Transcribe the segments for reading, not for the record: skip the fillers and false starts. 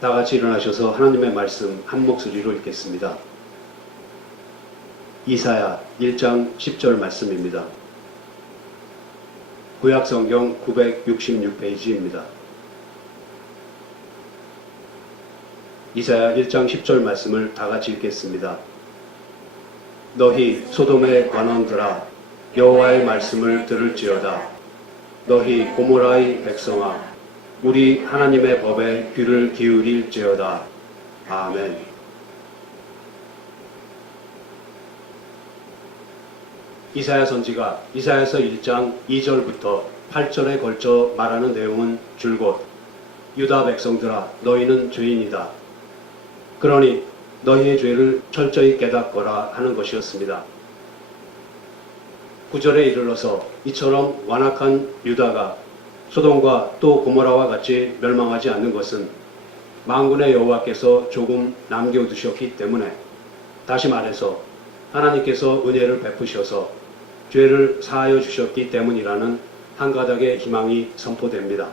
다 같이 일어나셔서 하나님의 말씀 한 목소리로 읽겠습니다. 이사야 1장 10절 말씀입니다. 구약성경 966페이지입니다. 이사야 1장 10절 말씀을 다 같이 읽겠습니다. 너희 소돔의 관원들아 여호와의 말씀을 들을지어다. 너희 고모라의 백성아 우리 하나님의 법에 귀를 기울일지어다. 아멘. 이사야 선지가 이사야서 1장 2절부터 8절에 걸쳐 말하는 내용은 줄곧 유다 백성들아 너희는 죄인이다. 그러니 너희의 죄를 철저히 깨닫거라 하는 것이었습니다. 9절에 이르러서 이처럼 완악한 유다가 소돔과 또 고모라와 같이 멸망하지 않는 것은 만군의 여호와께서 조금 남겨두셨기 때문에, 다시 말해서 하나님께서 은혜를 베푸셔서 죄를 사하여 주셨기 때문이라는 한 가닥의 희망이 선포됩니다.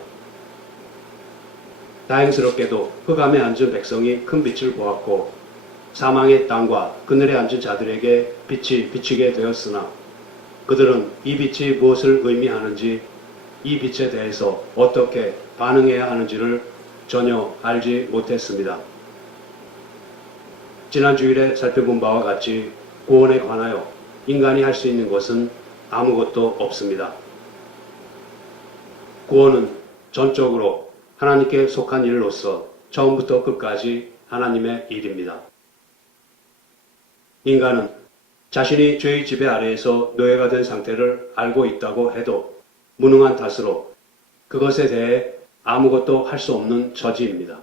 다행스럽게도 흑암에 앉은 백성이 큰 빛을 보았고 사망의 땅과 그늘에 앉은 자들에게 빛이 비치게 되었으나 그들은 이 빛이 무엇을 의미하는지, 이 빛에 대해서 어떻게 반응해야 하는지를 전혀 알지 못했습니다. 지난 주일에 살펴본 바와 같이 구원에 관하여 인간이 할 수 있는 것은 아무것도 없습니다. 구원은 전적으로 하나님께 속한 일로서 처음부터 끝까지 하나님의 일입니다. 인간은 자신이 죄의 지배 아래에서 노예가 된 상태를 알고 있다고 해도 무능한 탓으로 그것에 대해 아무것도 할 수 없는 처지입니다.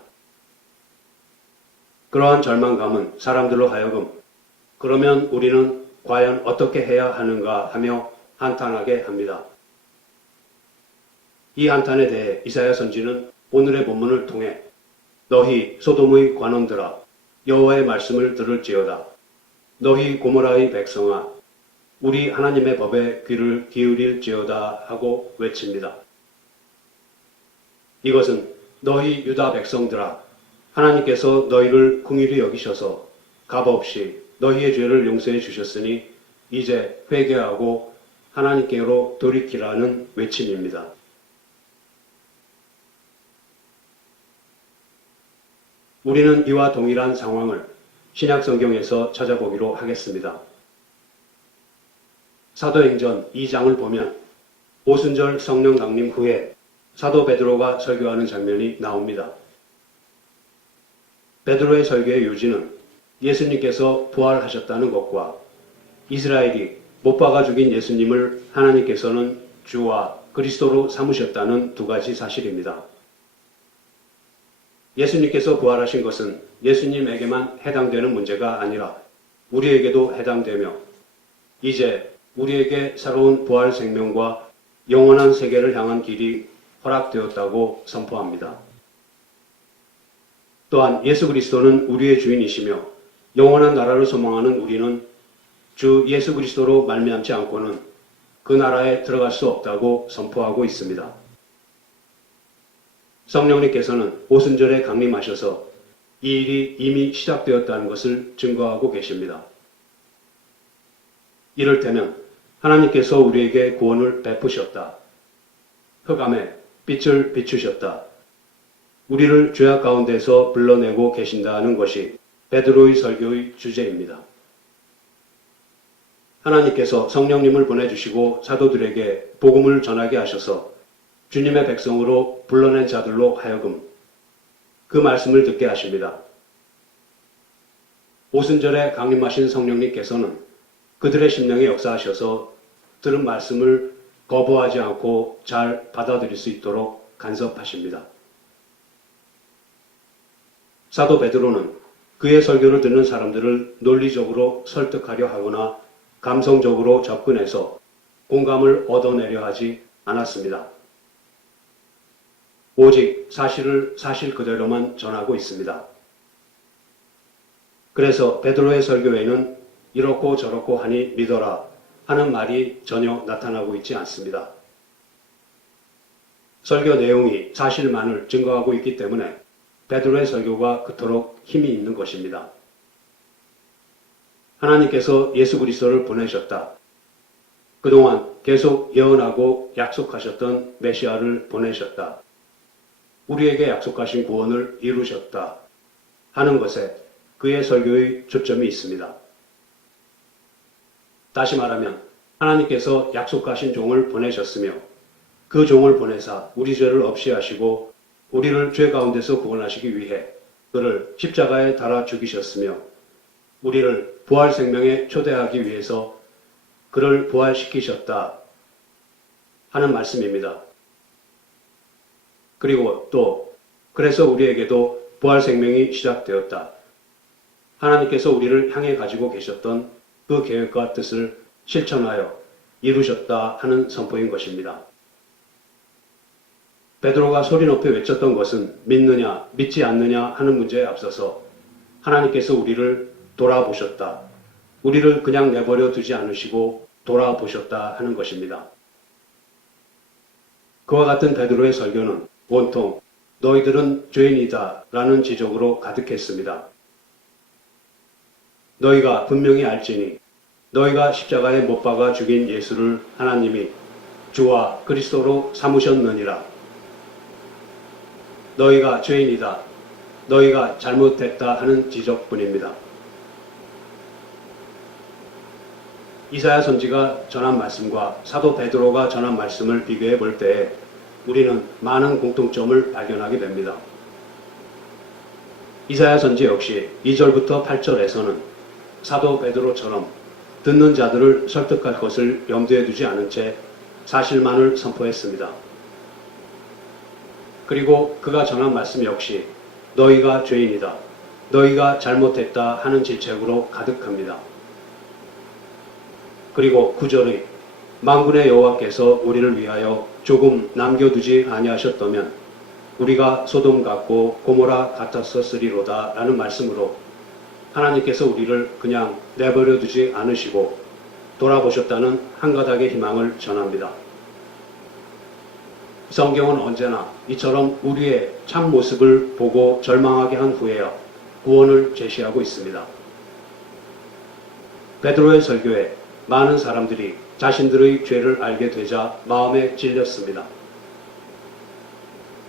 그러한 절망감은 사람들로 하여금 그러면 우리는 과연 어떻게 해야 하는가 하며 한탄하게 합니다. 이 한탄에 대해 이사야 선지는 오늘의 본문을 통해 너희 소돔의 관원들아 여호와의 말씀을 들을지어다. 너희 고모라의 백성아 우리 하나님의 법에 귀를 기울일지어다 하고 외칩니다. 이것은 너희 유다 백성들아 하나님께서 너희를 긍휼히 여기셔서 값없이 너희의 죄를 용서해 주셨으니 이제 회개하고 하나님께로 돌이키라는 외침입니다. 우리는 이와 동일한 상황을 신약 성경에서 찾아보기로 하겠습니다. 사도행전 2장을 보면 오순절 성령 강림 후에 사도 베드로가 설교하는 장면이 나옵니다. 베드로의 설교의 요지는 예수님께서 부활하셨다는 것과 이스라엘이 못 박아 죽인 예수님을 하나님께서는 주와 그리스도로 삼으셨다는 두 가지 사실입니다. 예수님께서 부활하신 것은 예수님에게만 해당되는 문제가 아니라 우리에게도 해당되며 이제 우리에게 새로운 부활 생명과 영원한 세계를 향한 길이 허락되었다고 선포합니다. 또한 예수 그리스도는 우리의 주인이시며 영원한 나라를 소망하는 우리는 주 예수 그리스도로 말미암지 않고는 그 나라에 들어갈 수 없다고 선포하고 있습니다. 성령님께서는 오순절에 강림하셔서 이 일이 이미 시작되었다는 것을 증거하고 계십니다. 이럴 때는 하나님께서 우리에게 구원을 베푸셨다. 흑암에 빛을 비추셨다. 우리를 죄악 가운데서 불러내고 계신다는 것이 베드로의 설교의 주제입니다. 하나님께서 성령님을 보내주시고 사도들에게 복음을 전하게 하셔서 주님의 백성으로 불러낸 자들로 하여금 그 말씀을 듣게 하십니다. 오순절에 강림하신 성령님께서는 그들의 심령에 역사하셔서 들은 말씀을 거부하지 않고 잘 받아들일 수 있도록 간섭하십니다. 사도 베드로는 그의 설교를 듣는 사람들을 논리적으로 설득하려 하거나 감성적으로 접근해서 공감을 얻어내려 하지 않았습니다. 오직 사실을 사실 그대로만 전하고 있습니다. 그래서 베드로의 설교에는 이렇고 저렇고 하니 믿어라 하는 말이 전혀 나타나고 있지 않습니다. 설교 내용이 사실만을 증거하고 있기 때문에 베드로의 설교가 그토록 힘이 있는 것입니다. 하나님께서 예수 그리스도를 보내셨다. 그동안 계속 예언하고 약속하셨던 메시아를 보내셨다. 우리에게 약속하신 구원을 이루셨다 하는 것에 그의 설교의 초점이 있습니다. 다시 말하면 하나님께서 약속하신 종을 보내셨으며 그 종을 보내사 우리 죄를 없이 하시고 우리를 죄 가운데서 구원하시기 위해 그를 십자가에 달아 죽이셨으며 우리를 부활 생명에 초대하기 위해서 그를 부활시키셨다 하는 말씀입니다. 그리고 또 그래서 우리에게도 부활 생명이 시작되었다. 하나님께서 우리를 향해 가지고 계셨던 그 계획과 뜻을 실천하여 이루셨다 하는 선포인 것입니다. 베드로가 소리 높여 외쳤던 것은 믿느냐 믿지 않느냐 하는 문제에 앞서서 하나님께서 우리를 돌아보셨다. 우리를 그냥 내버려 두지 않으시고 돌아보셨다 하는 것입니다. 그와 같은 베드로의 설교는 온통 너희들은 죄인이다 라는 지적으로 가득했습니다. 너희가 분명히 알지니 너희가 십자가에 못 박아 죽인 예수를 하나님이 주와 그리스도로 삼으셨느니라. 너희가 죄인이다. 너희가 잘못했다 하는 지적뿐입니다. 이사야 선지가 전한 말씀과 사도 베드로가 전한 말씀을 비교해 볼 때에 우리는 많은 공통점을 발견하게 됩니다. 이사야 선지 역시 2절부터 8절에서는 사도 베드로처럼 듣는 자들을 설득할 것을 염두에 두지 않은 채 사실만을 선포했습니다. 그리고 그가 전한 말씀 역시 너희가 죄인이다. 너희가 잘못했다 하는 질책으로 가득합니다. 그리고 9절의 만군의 여호와께서 우리를 위하여 조금 남겨두지 아니하셨다면 우리가 소돔 같고 고모라 같았었으리로다 라는 말씀으로 하나님께서 우리를 그냥 내버려 두지 않으시고 돌아보셨다는 한 가닥의 희망을 전합니다. 성경은 언제나 이처럼 우리의 참 모습을 보고 절망하게 한 후에야 구원을 제시하고 있습니다. 베드로의 설교에 많은 사람들이 자신들의 죄를 알게 되자 마음에 찔렸습니다.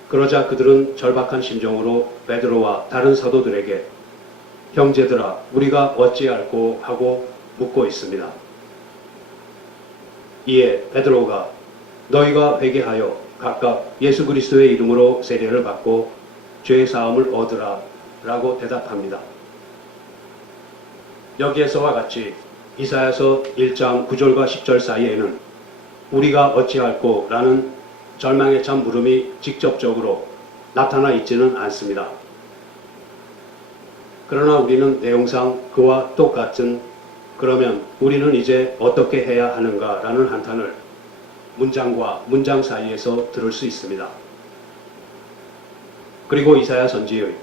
그러자 그들은 절박한 심정으로 베드로와 다른 사도들에게 형제들아 우리가 어찌할꼬 하고 묻고 있습니다. 이에 베드로가 너희가 회개하여 각각 예수 그리스도의 이름으로 세례를 받고 죄 사함을 얻으라 라고 대답합니다. 여기에서와 같이 이사야서 1장 9절과 10절 사이에는 우리가 어찌할꼬 라는 절망의 참 물음이 직접적으로 나타나 있지는 않습니다. 그러나 우리는 내용상 그와 똑같은 그러면 우리는 이제 어떻게 해야 하는가 라는 한탄을 문장과 문장 사이에서 들을 수 있습니다. 그리고 이사야 선지의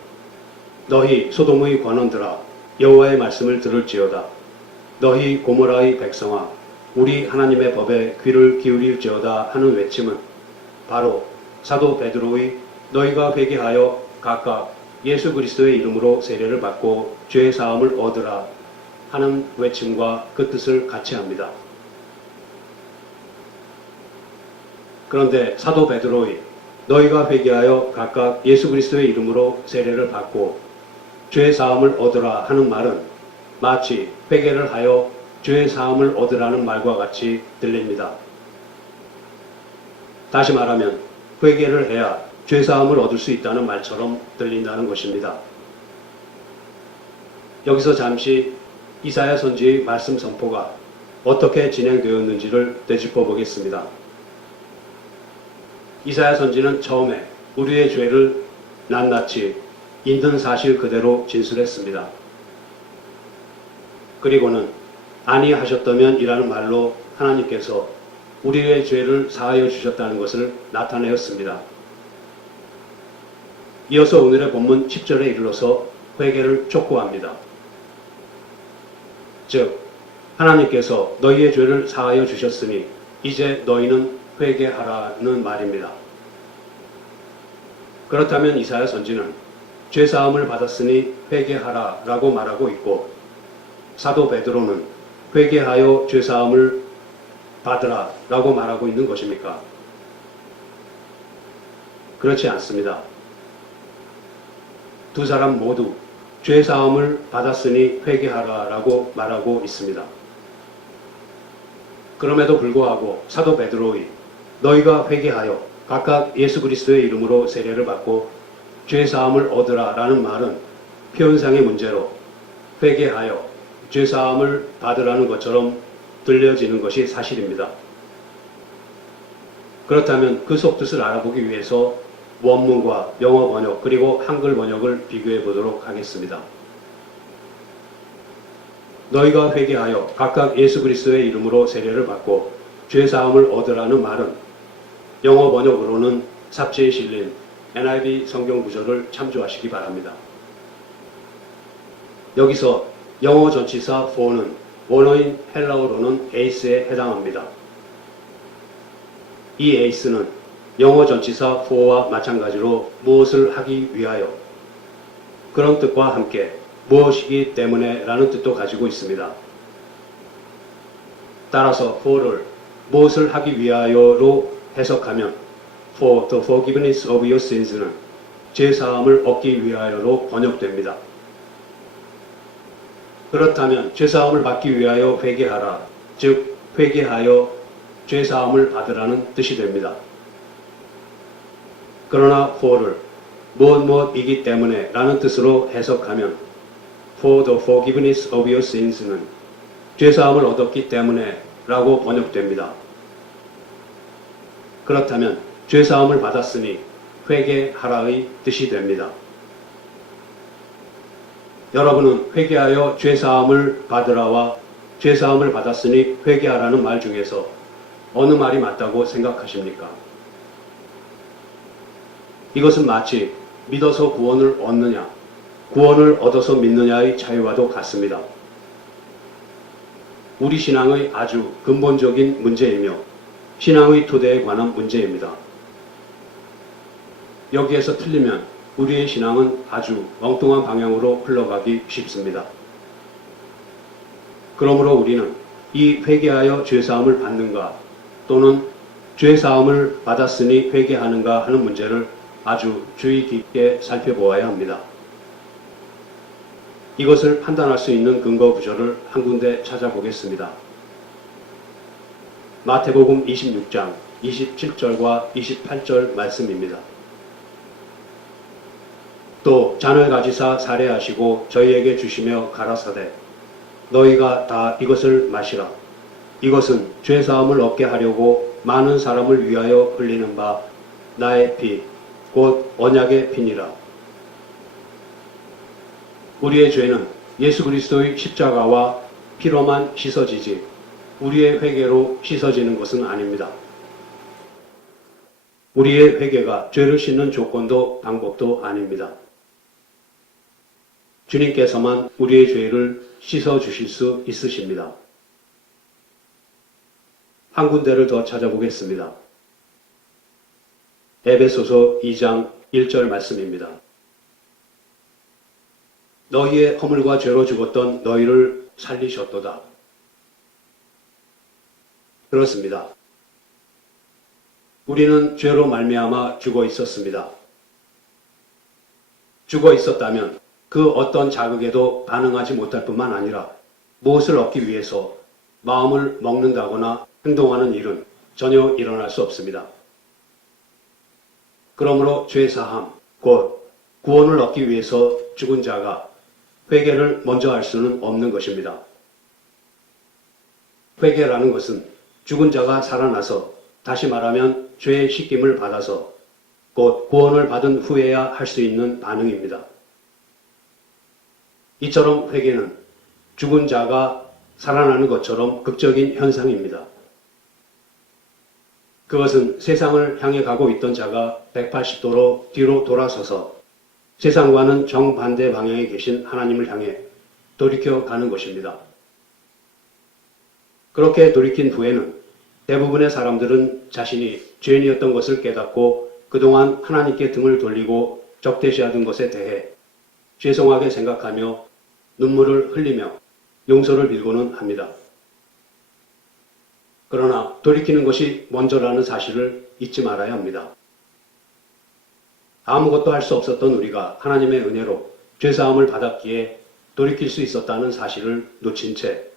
너희 소돔의 관원들아 여호와의 말씀을 들을지어다. 너희 고모라의 백성아 우리 하나님의 법에 귀를 기울일지어다 하는 외침은 바로 사도 베드로의 너희가 회개하여 각각 예수 그리스도의 이름으로 세례를 받고 죄 사함을 얻으라 하는 외침과 그 뜻을 같이 합니다. 그런데 사도 베드로의 너희가 회개하여 각각 예수 그리스도의 이름으로 세례를 받고 죄 사함을 얻으라 하는 말은 마치 회개를 하여 죄 사함을 얻으라는 말과 같이 들립니다. 다시 말하면 회개를 해야 죄 사함을 얻을 수 있다는 말처럼 들린다는 것입니다. 여기서 잠시 이사야 선지의 말씀 선포가 어떻게 진행되었는지를 되짚어 보겠습니다. 이사야 선지는 처음에 우리의 죄를 낱낱이 있는 사실 그대로 진술했습니다. 그리고는 아니하셨다면 이라는 말로 하나님께서 우리의 죄를 사하여 주셨다는 것을 나타내었습니다. 이어서 오늘의 본문 10절에 이르러서 회개를 촉구합니다. 즉 하나님께서 너희의 죄를 사하여 주셨으니 이제 너희는 회개하라는 말입니다. 그렇다면 이사야 선지는 죄사함을 받았으니 회개하라 라고 말하고 있고, 사도 베드로는 회개하여 죄사함을 받으라 라고 말하고 있는 것입니까? 그렇지 않습니다. 두 사람 모두 죄사함을 받았으니 회개하라 라고 말하고 있습니다. 그럼에도 불구하고 사도 베드로의 너희가 회개하여 각각 예수 그리스도의 이름으로 세례를 받고 죄사함을 얻으라 라는 말은 표현상의 문제로 회개하여 죄사함을 받으라는 것처럼 들려지는 것이 사실입니다. 그렇다면 그 속뜻을 알아보기 위해서 원문과 영어 번역 그리고 한글 번역을 비교해 보도록 하겠습니다. 너희가 회개하여 각각 예수 그리스도의 이름으로 세례를 받고 죄사함을 얻으라는 말은 영어 번역으로는 삽지에 실린 NIV 성경 구절을 참조하시기 바랍니다. 여기서 영어 전치사 for는 원어인 헬라어로는 ace에 해당합니다. 이 ace는 영어 전치사 for와 마찬가지로 무엇을 하기 위하여, 그런 뜻과 함께 무엇이기 때문에 라는 뜻도 가지고 있습니다. 따라서 for를 무엇을 하기 위하여로 해석하면 for the forgiveness of your sins는 죄사함을 얻기 위하여로 번역됩니다. 그렇다면 죄사함을 받기 위하여 회개하라, 즉 회개하여 죄사함을 받으라는 뜻이 됩니다. 그러나 for를 무엇이기 때문에 라는 뜻으로 해석하면 for the forgiveness of your sins는 죄사함을 얻었기 때문에 라고 번역됩니다. 그렇다면 죄사함을 받았으니 회개하라의 뜻이 됩니다. 여러분은 회개하여 죄사함을 받으라와 죄사함을 받았으니 회개하라는 말 중에서 어느 말이 맞다고 생각하십니까? 이것은 마치 믿어서 구원을 얻느냐, 구원을 얻어서 믿느냐의 차이와도 같습니다. 우리 신앙의 아주 근본적인 문제이며 신앙의 토대에 관한 문제입니다. 여기에서 틀리면 우리의 신앙은 아주 엉뚱한 방향으로 흘러가기 쉽습니다. 그러므로 우리는 이 회개하여 죄사함을 받는가 또는 죄사함을 받았으니 회개하는가 하는 문제를 아주 주의 깊게 살펴보아야 합니다. 이것을 판단할 수 있는 근거 구절을 한 군데 찾아보겠습니다. 마태복음 26장 27절과 28절 말씀입니다. 또 잔을 가지사 살해하시고 저희에게 주시며 가라사대 너희가 다 이것을 마시라. 이것은 죄사함을 얻게 하려고 많은 사람을 위하여 흘리는 바 나의 피 곧 언약의 피니라. 우리의 죄는 예수 그리스도의 십자가와 피로만 씻어지지 우리의 회개로 씻어지는 것은 아닙니다. 우리의 회개가 죄를 씻는 조건도 방법도 아닙니다. 주님께서만 우리의 죄를 씻어주실 수 있으십니다. 한 군데를 더 찾아보겠습니다. 에베소서 2장 1절 말씀입니다. 너희의 허물과 죄로 죽었던 너희를 살리셨도다. 그렇습니다. 우리는 죄로 말미암아 죽어 있었습니다. 죽어 있었다면 그 어떤 자극에도 반응하지 못할 뿐만 아니라 무엇을 얻기 위해서 마음을 먹는다거나 행동하는 일은 전혀 일어날 수 없습니다. 그러므로 죄사함, 곧 구원을 얻기 위해서 죽은 자가 회개를 먼저 할 수는 없는 것입니다. 회개라는 것은 죽은 자가 살아나서 다시 말하면 죄의 씻김을 받아서 곧 구원을 받은 후에야 할 수 있는 반응입니다. 이처럼 회개는 죽은 자가 살아나는 것처럼 극적인 현상입니다. 그것은 세상을 향해 가고 있던 자가 180도로 뒤로 돌아서서 세상과는 정반대 방향에 계신 하나님을 향해 돌이켜 가는 것입니다. 그렇게 돌이킨 후에는 대부분의 사람들은 자신이 죄인이었던 것을 깨닫고 그동안 하나님께 등을 돌리고 적대시하던 것에 대해 죄송하게 생각하며 눈물을 흘리며 용서를 빌고는 합니다. 그러나 돌이키는 것이 먼저라는 사실을 잊지 말아야 합니다. 아무것도 할 수 없었던 우리가 하나님의 은혜로 죄사함을 받았기에 돌이킬 수 있었다는 사실을 놓친 채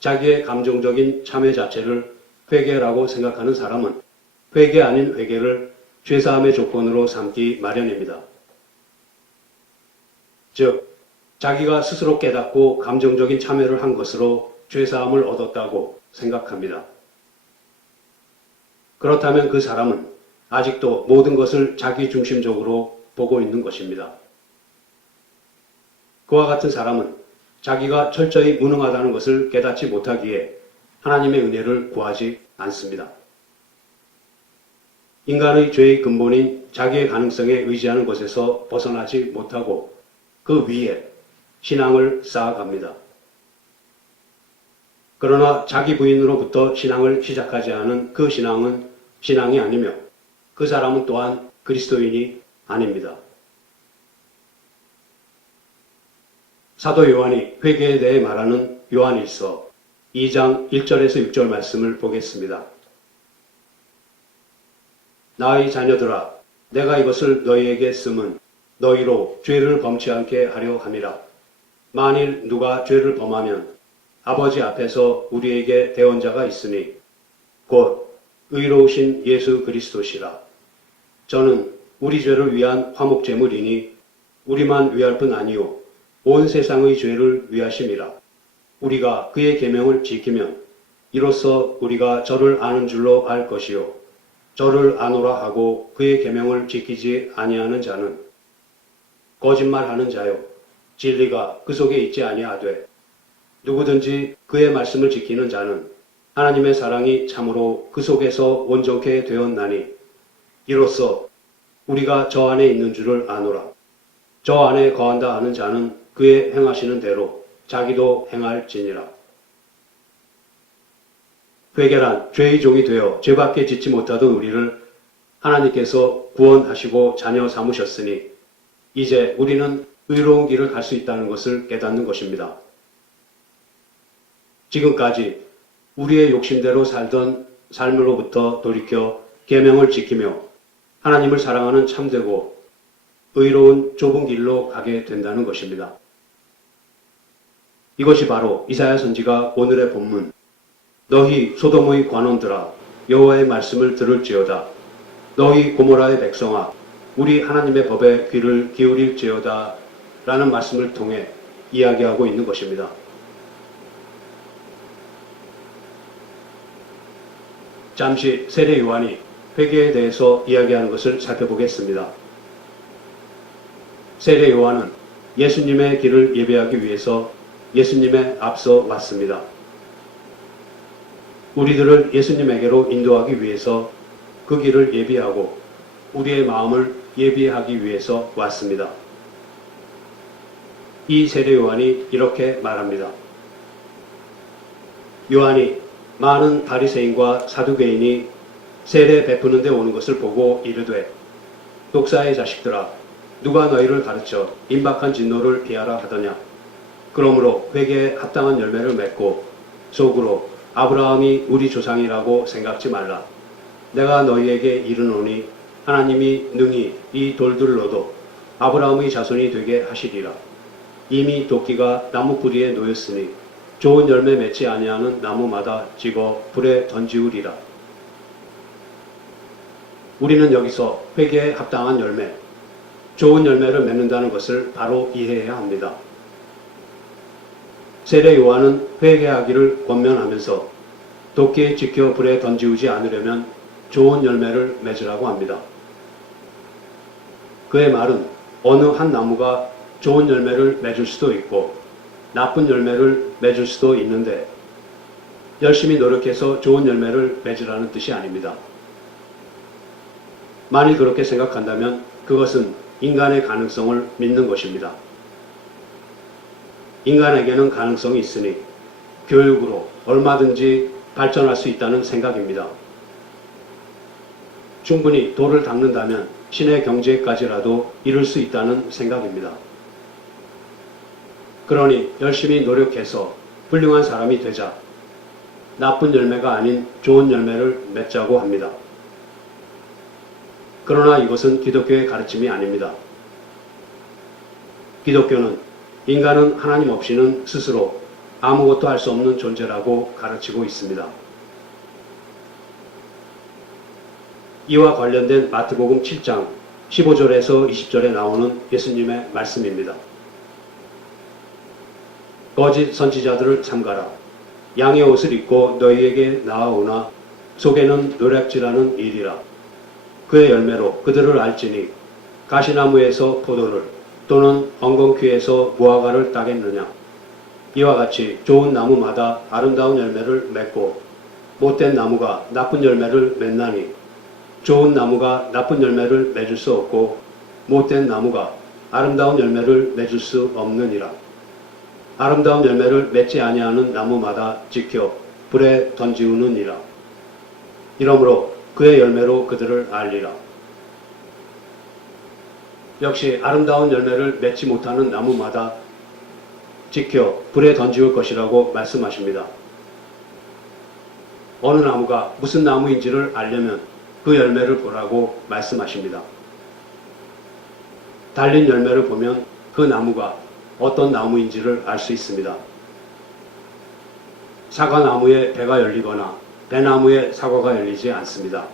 자기의 감정적인 참회 자체를 회개라고 생각하는 사람은 회개 아닌 회개를 죄사함의 조건으로 삼기 마련입니다. 즉, 자기가 스스로 깨닫고 감정적인 참회를 한 것으로 죄사함을 얻었다고 생각합니다. 그렇다면 그 사람은 아직도 모든 것을 자기 중심적으로 보고 있는 것입니다. 그와 같은 사람은 자기가 철저히 무능하다는 것을 깨닫지 못하기에 하나님의 은혜를 구하지 않습니다. 인간의 죄의 근본인 자기의 가능성에 의지하는 것에서 벗어나지 못하고 그 위에 신앙을 쌓아갑니다. 그러나 자기 부인으로부터 신앙을 시작하지 않은 그 신앙은 신앙이 아니며 그 사람은 또한 그리스도인이 아닙니다. 사도 요한이 회개에 대해 말하는 요한일서 2장 1절에서 6절 말씀을 보겠습니다. 나의 자녀들아, 내가 이것을 너희에게 쓰면 너희로 죄를 범치 않게 하려 함이라. 만일 누가 죄를 범하면 아버지 앞에서 우리에게 대언자가 있으니 곧 의로우신 예수 그리스도시라. 저는 우리 죄를 위한 화목제물이니 우리만 위할 뿐 아니요 온 세상의 죄를 위하심이라. 우리가 그의 계명을 지키면 이로써 우리가 저를 아는 줄로 알 것이요 저를 아노라 하고 그의 계명을 지키지 아니하는 자는 거짓말하는 자요 진리가 그 속에 있지 아니하되 누구든지 그의 말씀을 지키는 자는 하나님의 사랑이 참으로 그 속에서 온전케 되었나니 이로써 우리가 저 안에 있는 줄을 아노라. 저 안에 거한다 하는 자는 그의 행하시는 대로 자기도 행할지니라. 회개란 죄의 종이 되어 죄밖에 짓지 못하던 우리를 하나님께서 구원하시고 자녀 삼으셨으니 이제 우리는 의로운 길을 갈 수 있다는 것을 깨닫는 것입니다. 지금까지 우리의 욕심대로 살던 삶으로부터 돌이켜 계명을 지키며 하나님을 사랑하는 참되고 의로운 좁은 길로 가게 된다는 것입니다. 이것이 바로 이사야 선지가 오늘의 본문 너희 소돔의 관원들아 여호와의 말씀을 들을지어다 너희 고모라의 백성아 우리 하나님의 법에 귀를 기울일지어다 라는 말씀을 통해 이야기하고 있는 것입니다. 잠시 세례 요한이 회개에 대해서 이야기하는 것을 살펴보겠습니다. 세례 요한은 예수님의 길을 예배하기 위해서 예수님의 앞서 왔습니다. 우리들을 예수님에게로 인도하기 위해서 그 길을 예비하고 우리의 마음을 예비하기 위해서 왔습니다. 이 세례 요한이 이렇게 말합니다. 요한이 많은 바리새인과 사두개인이 세례 베푸는 데 오는 것을 보고 이르되 독사의 자식들아 누가 너희를 가르쳐 임박한 진노를 피하라 하더냐. 그러므로 회개에 합당한 열매를 맺고 속으로 아브라함이 우리 조상이라고 생각지 말라. 내가 너희에게 이르노니 하나님이 능히 이 돌들로도 아브라함의 자손이 되게 하시리라. 이미 도끼가 나무 뿌리에 놓였으니 좋은 열매 맺지 아니하는 나무마다 찍어 불에 던지우리라. 우리는 여기서 회개에 합당한 열매, 좋은 열매를 맺는다는 것을 바로 이해해야 합니다. 세례 요한은 회개하기를 권면하면서 도끼에 찍혀 불에 던지우지 않으려면 좋은 열매를 맺으라고 합니다. 그의 말은 어느 한 나무가 좋은 열매를 맺을 수도 있고 나쁜 열매를 맺을 수도 있는데 열심히 노력해서 좋은 열매를 맺으라는 뜻이 아닙니다. 만일 그렇게 생각한다면 그것은 인간의 가능성을 믿는 것입니다. 인간에게는 가능성이 있으니 교육으로 얼마든지 발전할 수 있다는 생각입니다. 충분히 돌을 닦는다면 신의 경지에까지라도 이룰 수 있다는 생각입니다. 그러니 열심히 노력해서 훌륭한 사람이 되자 나쁜 열매가 아닌 좋은 열매를 맺자고 합니다. 그러나 이것은 기독교의 가르침이 아닙니다. 기독교는 인간은 하나님 없이는 스스로 아무것도 할 수 없는 존재라고 가르치고 있습니다. 이와 관련된 마태복음 7장 15절에서 20절에 나오는 예수님의 말씀입니다. 거짓 선지자들을 삼가라. 양의 옷을 입고 너희에게 나아오나 속에는 노략질하는 일이라. 그의 열매로 그들을 알지니 가시나무에서 포도를 또는 엉겅퀴에서 무화과를 따겠느냐. 이와 같이 좋은 나무마다 아름다운 열매를 맺고 못된 나무가 나쁜 열매를 맺나니 좋은 나무가 나쁜 열매를 맺을 수 없고 못된 나무가 아름다운 열매를 맺을 수 없느니라. 아름다운 열매를 맺지 아니하는 나무마다 지켜 불에 던지우느니라. 이러므로 그의 열매로 그들을 알리라. 역시 아름다운 열매를 맺지 못하는 나무마다 지켜 불에 던지울 것이라고 말씀하십니다. 어느 나무가 무슨 나무인지를 알려면 그 열매를 보라고 말씀하십니다. 달린 열매를 보면 그 나무가 어떤 나무인지를 알 수 있습니다. 사과나무에 배가 열리거나 배나무에 사과가 열리지 않습니다.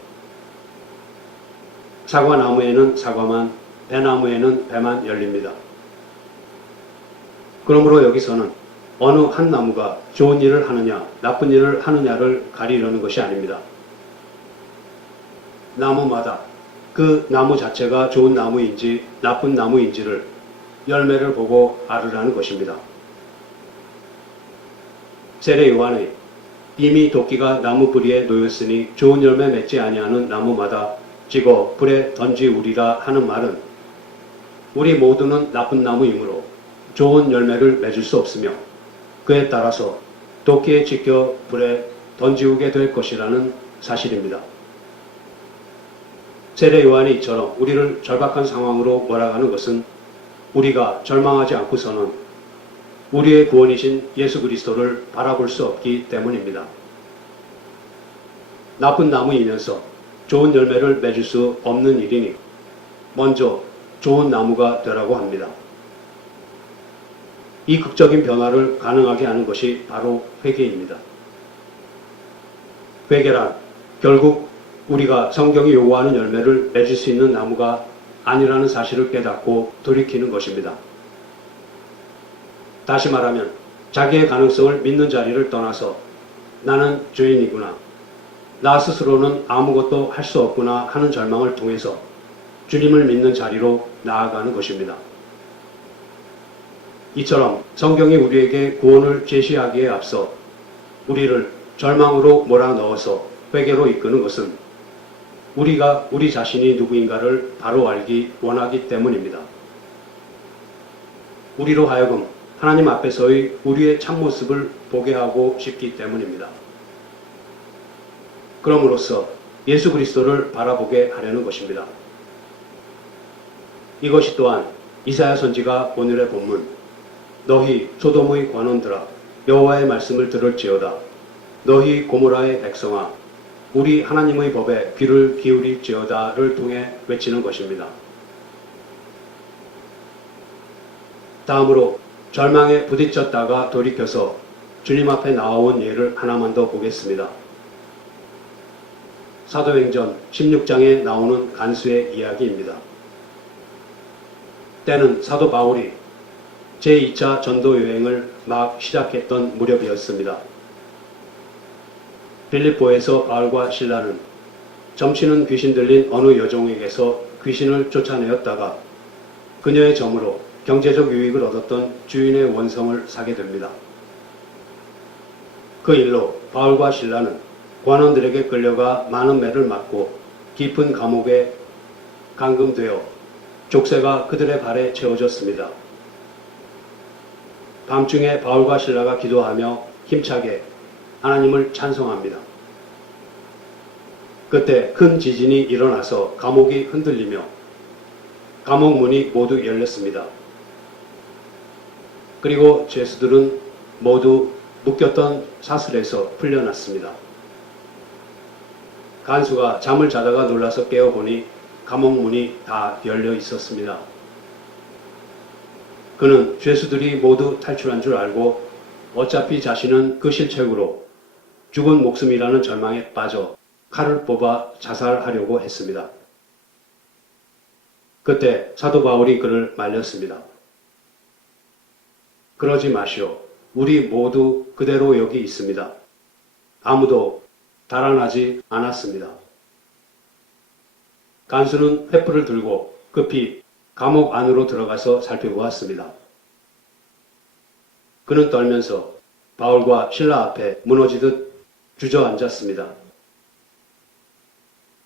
사과나무에는 사과만, 배나무에는 배만 열립니다. 그러므로 여기서는 어느 한 나무가 좋은 일을 하느냐, 나쁜 일을 하느냐를 가리려는 것이 아닙니다. 나무마다 그 나무 자체가 좋은 나무인지 나쁜 나무인지를 열매를 보고 알으라는 것입니다. 세례 요한의 이미 도끼가 나무 뿌리에 놓였으니 좋은 열매 맺지 아니하는 나무마다 찍어 불에 던지우리라 하는 말은 우리 모두는 나쁜 나무이므로 좋은 열매를 맺을 수 없으며 그에 따라서 도끼에 찍혀 불에 던지우게 될 것이라는 사실입니다. 세례 요한이 이처럼 우리를 절박한 상황으로 몰아가는 것은 우리가 절망하지 않고서는 우리의 구원이신 예수 그리스도를 바라볼 수 없기 때문입니다. 나쁜 나무이면서 좋은 열매를 맺을 수 없는 일이니 먼저 좋은 나무가 되라고 합니다. 이 극적인 변화를 가능하게 하는 것이 바로 회개입니다. 회개란 결국 우리가 성경이 요구하는 열매를 맺을 수 있는 나무가 아니라는 사실을 깨닫고 돌이키는 것입니다. 다시 말하면 자기의 가능성을 믿는 자리를 떠나서 나는 죄인이구나, 나 스스로는 아무것도 할 수 없구나 하는 절망을 통해서 주님을 믿는 자리로 나아가는 것입니다. 이처럼 성경이 우리에게 구원을 제시하기에 앞서 우리를 절망으로 몰아넣어서 회개로 이끄는 것은 우리가 우리 자신이 누구인가를 바로 알기 원하기 때문입니다. 우리로 하여금 하나님 앞에서의 우리의 참모습을 보게 하고 싶기 때문입니다. 그럼으로써 예수 그리스도를 바라보게 하려는 것입니다. 이것이 또한 이사야 선지가 오늘의 본문 너희 소돔의 관원들아 여호와의 말씀을 들을지어다. 너희 고모라의 백성아 우리 하나님의 법에 귀를 기울일지어다를 통해 외치는 것입니다. 다음으로 절망에 부딪혔다가 돌이켜서 주님 앞에 나와온 예를 하나만 더 보겠습니다. 사도행전 16장에 나오는 간수의 이야기입니다. 때는 사도 바울이 제2차 전도 여행을 막 시작했던 무렵이었습니다. 빌립보에서 바울과 실라는 점치는 귀신 들린 어느 여종에게서 귀신을 쫓아내었다가 그녀의 점으로 경제적 유익을 얻었던 주인의 원성을 사게 됩니다. 그 일로 바울과 실라는 관원들에게 끌려가 많은 매를 맞고 깊은 감옥에 감금되어 족쇄가 그들의 발에 채워졌습니다. 밤중에 바울과 실라가 기도하며 힘차게 하나님을 찬송합니다. 그때 큰 지진이 일어나서 감옥이 흔들리며 감옥 문이 모두 열렸습니다. 그리고 죄수들은 모두 묶였던 사슬에서 풀려났습니다. 간수가 잠을 자다가 놀라서 깨어보니 감옥 문이 다 열려 있었습니다. 그는 죄수들이 모두 탈출한 줄 알고 어차피 자신은 그 실책으로 죽은 목숨이라는 절망에 빠져 칼을 뽑아 자살하려고 했습니다. 그때 사도 바울이 그를 말렸습니다. 그러지 마시오. 우리 모두 그대로 여기 있습니다. 아무도 달아나지 않았습니다. 간수는 횃불을 들고 급히 감옥 안으로 들어가서 살펴보았습니다. 그는 떨면서 바울과 실라 앞에 무너지듯 주저앉았습니다.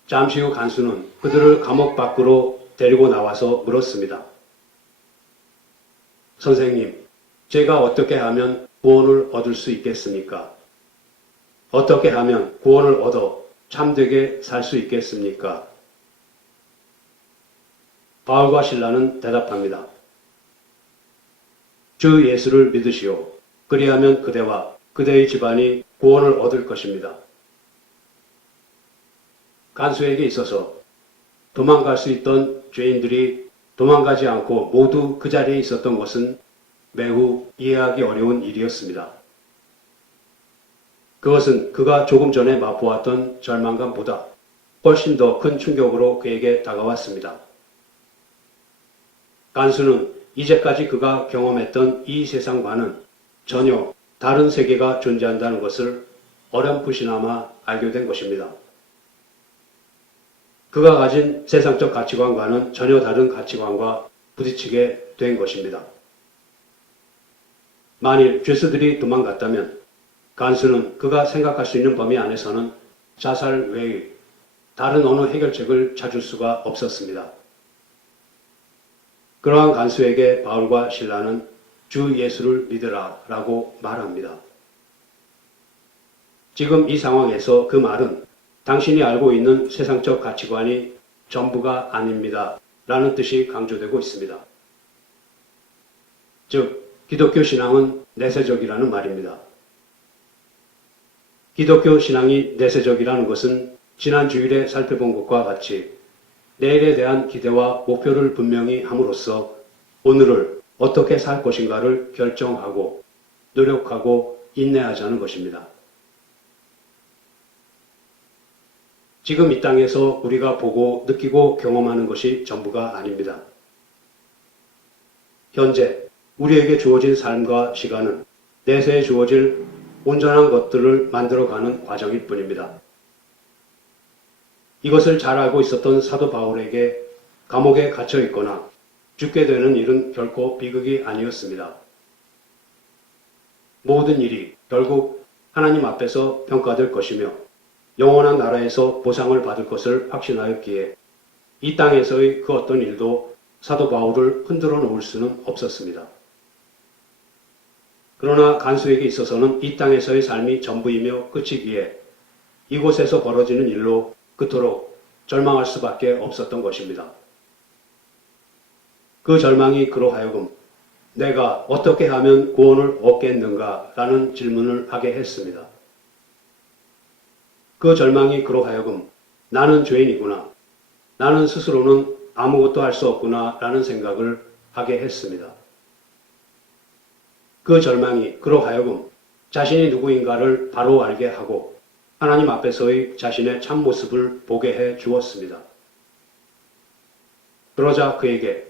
잠시 후 간수는 그들을 감옥 밖으로 데리고 나와서 물었습니다. 선생님, 제가 어떻게 하면 구원을 얻을 수 있겠습니까? 어떻게 하면 구원을 얻어 참되게 살 수 있겠습니까? 바울과 실라는 대답합니다. 주 예수를 믿으시오. 그리하면 그대와 그대의 집안이 구원을 얻을 것입니다. 간수에게 있어서 도망갈 수 있던 죄인들이 도망가지 않고 모두 그 자리에 있었던 것은 매우 이해하기 어려운 일이었습니다. 그것은 그가 조금 전에 맛보았던 절망감보다 훨씬 더 큰 충격으로 그에게 다가왔습니다. 간수는 이제까지 그가 경험했던 이 세상과는 전혀 다른 세계가 존재한다는 것을 어렴풋이나마 알게 된 것입니다. 그가 가진 세상적 가치관과는 전혀 다른 가치관과 부딪히게 된 것입니다. 만일 죄수들이 도망갔다면 간수는 그가 생각할 수 있는 범위 안에서는 자살 외의 다른 어느 해결책을 찾을 수가 없었습니다. 그러한 간수에게 바울과 실라는 주 예수를 믿으라 라고 말합니다. 지금 이 상황에서 그 말은 당신이 알고 있는 세상적 가치관이 전부가 아닙니다 라는 뜻이 강조되고 있습니다. 즉, 기독교 신앙은 내세적이라는 말입니다. 기독교 신앙이 내세적이라는 것은 지난 주일에 살펴본 것과 같이 내일에 대한 기대와 목표를 분명히 함으로써 오늘을 어떻게 살 것인가를 결정하고 노력하고 인내하자는 것입니다. 지금 이 땅에서 우리가 보고 느끼고 경험하는 것이 전부가 아닙니다. 현재 우리에게 주어진 삶과 시간은 내세에 주어질 온전한 것들을 만들어가는 과정일 뿐입니다. 이것을 잘 알고 있었던 사도 바울에게 감옥에 갇혀 있거나 죽게 되는 일은 결코 비극이 아니었습니다. 모든 일이 결국 하나님 앞에서 평가될 것이며 영원한 나라에서 보상을 받을 것을 확신하였기에 이 땅에서의 그 어떤 일도 사도 바울을 흔들어 놓을 수는 없었습니다. 그러나 간수에게 있어서는 이 땅에서의 삶이 전부이며 끝이기에 이곳에서 벌어지는 일로 그토록 절망할 수밖에 없었던 것입니다. 그 절망이 그로 하여금 내가 어떻게 하면 구원을 얻겠는가 라는 질문을 하게 했습니다. 그 절망이 그로 하여금 나는 죄인이구나, 나는 스스로는 아무것도 할 수 없구나 라는 생각을 하게 했습니다. 그 절망이 그로 하여금 자신이 누구인가를 바로 알게 하고 하나님 앞에서의 자신의 참모습을 보게 해 주었습니다. 그러자 그에게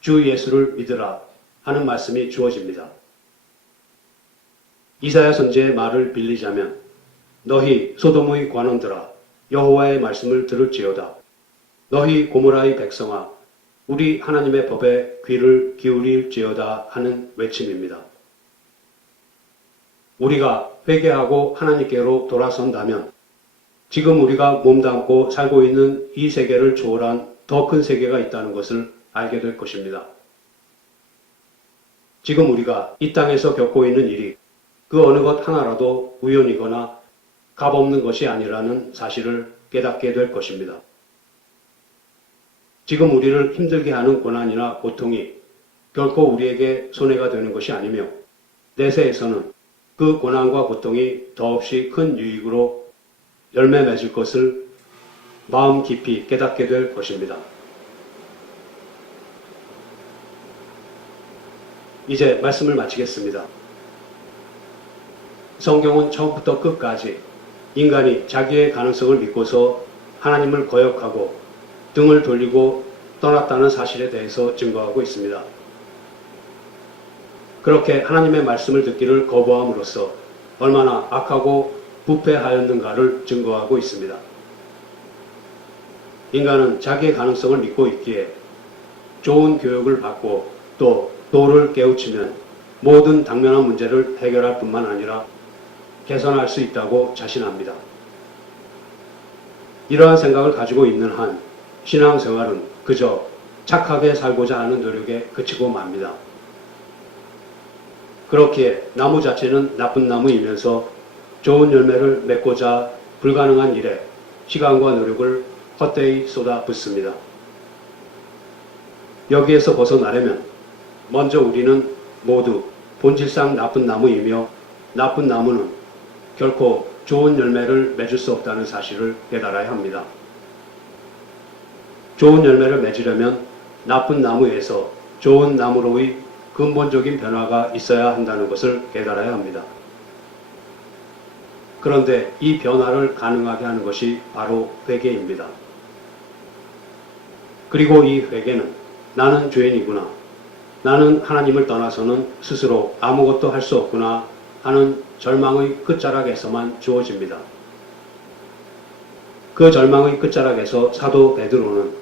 주 예수를 믿으라 하는 말씀이 주어집니다. 이사야 선지의 말을 빌리자면 너희 소돔의 관원들아 여호와의 말씀을 들을지어다. 너희 고모라의 백성아 우리 하나님의 법에 귀를 기울일지어다 하는 외침입니다. 우리가 회개하고 하나님께로 돌아선다면 지금 우리가 몸담고 살고 있는 이 세계를 초월한 더 큰 세계가 있다는 것을 알게 될 것입니다. 지금 우리가 이 땅에서 겪고 있는 일이 그 어느 것 하나라도 우연이거나 값없는 것이 아니라는 사실을 깨닫게 될 것입니다. 지금 우리를 힘들게 하는 고난이나 고통이 결코 우리에게 손해가 되는 것이 아니며 내세에서는 그 고난과 고통이 더없이 큰 유익으로 열매 맺을 것을 마음 깊이 깨닫게 될 것입니다. 이제 말씀을 마치겠습니다. 성경은 처음부터 끝까지 인간이 자기의 가능성을 믿고서 하나님을 거역하고 등을 돌리고 떠났다는 사실에 대해서 증거하고 있습니다. 그렇게 하나님의 말씀을 듣기를 거부함으로써 얼마나 악하고 부패하였는가를 증거하고 있습니다. 인간은 자기의 가능성을 믿고 있기에 좋은 교육을 받고 또 도를 깨우치면 모든 당면한 문제를 해결할 뿐만 아니라 개선할 수 있다고 자신합니다. 이러한 생각을 가지고 있는 한 신앙생활은 그저 착하게 살고자 하는 노력에 그치고 맙니다. 그렇기에 나무 자체는 나쁜 나무이면서 좋은 열매를 맺고자 불가능한 일에 시간과 노력을 헛되이 쏟아붓습니다. 여기에서 벗어나려면 먼저 우리는 모두 본질상 나쁜 나무이며 나쁜 나무는 결코 좋은 열매를 맺을 수 없다는 사실을 깨달아야 합니다. 좋은 열매를 맺으려면 나쁜 나무에서 좋은 나무로의 근본적인 변화가 있어야 한다는 것을 깨달아야 합니다. 그런데 이 변화를 가능하게 하는 것이 바로 회개입니다. 그리고 이 회개는 나는 죄인이구나, 나는 하나님을 떠나서는 스스로 아무것도 할 수 없구나 하는 절망의 끝자락에서만 주어집니다. 그 절망의 끝자락에서 사도 베드로는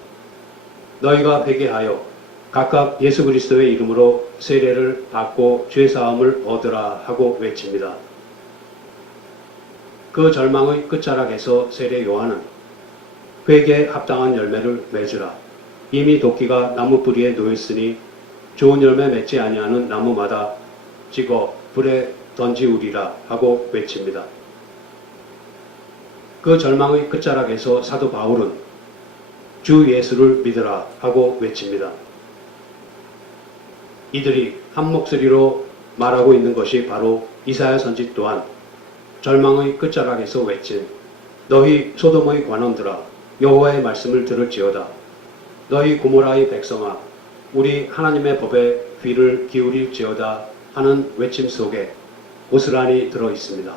너희가 회개하여 각각 예수 그리스도의 이름으로 세례를 받고 죄사함을 얻으라 하고 외칩니다. 그 절망의 끝자락에서 세례 요한은 회개에 합당한 열매를 맺으라, 이미 도끼가 나무 뿌리에 놓였으니 좋은 열매 맺지 아니하는 나무마다 찍어 불에 던지우리라 하고 외칩니다. 그 절망의 끝자락에서 사도 바울은 주 예수를 믿으라 하고 외칩니다. 이들이 한 목소리로 말하고 있는 것이 바로 이사야 선지 또한 절망의 끝자락에서 외친 너희 소돔의 관원들아 여호와의 말씀을 들을지어다, 너희 고모라의 백성아 우리 하나님의 법에 귀를 기울일지어다 하는 외침 속에 고스란히 들어 있습니다.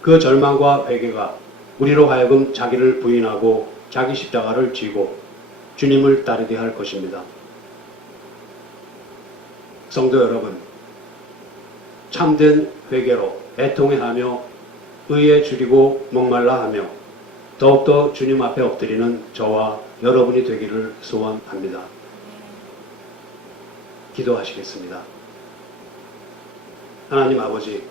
그 절망과 회개가 우리로 하여금 자기를 부인하고 자기 십자가를 지고 주님을 따르게 할 것입니다. 성도 여러분, 참된 회개로 애통해하며 의에 줄이고 목말라 하며 더욱더 주님 앞에 엎드리는 저와 여러분이 되기를 소원합니다. 기도하시겠습니다. 하나님 아버지,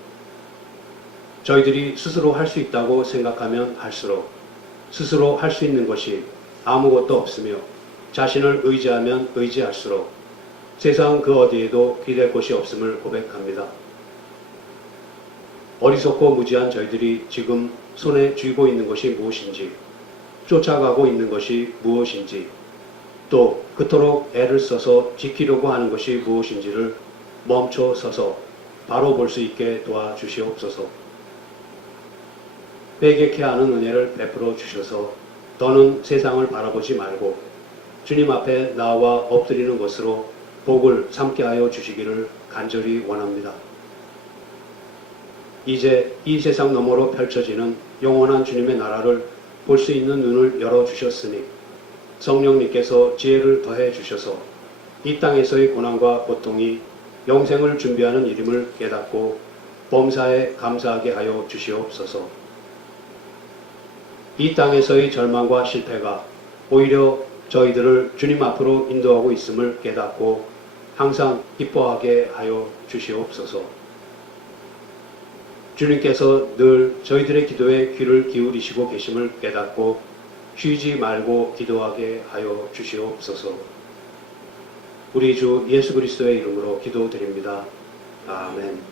저희들이 스스로 할 수 있다고 생각하면 할수록 스스로 할 수 있는 것이 아무것도 없으며 자신을 의지하면 의지할수록 세상 그 어디에도 기댈 곳이 없음을 고백합니다. 어리석고 무지한 저희들이 지금 손에 쥐고 있는 것이 무엇인지, 쫓아가고 있는 것이 무엇인지, 또 그토록 애를 써서 지키려고 하는 것이 무엇인지를 멈춰 서서 바로 볼 수 있게 도와주시옵소서. 회개케 하는 은혜를 베풀어 주셔서 더는 세상을 바라보지 말고 주님 앞에 나와 엎드리는 것으로 복을 삼게 하여 주시기를 간절히 원합니다. 이제 이 세상 너머로 펼쳐지는 영원한 주님의 나라를 볼 수 있는 눈을 열어주셨으니 성령님께서 지혜를 더해 주셔서 이 땅에서의 고난과 고통이 영생을 준비하는 일임을 깨닫고 범사에 감사하게 하여 주시옵소서. 이 땅에서의 절망과 실패가 오히려 저희들을 주님 앞으로 인도하고 있음을 깨닫고 항상 기뻐하게 하여 주시옵소서. 주님께서 늘 저희들의 기도에 귀를 기울이시고 계심을 깨닫고 쉬지 말고 기도하게 하여 주시옵소서. 우리 주 예수 그리스도의 이름으로 기도드립니다. 아멘.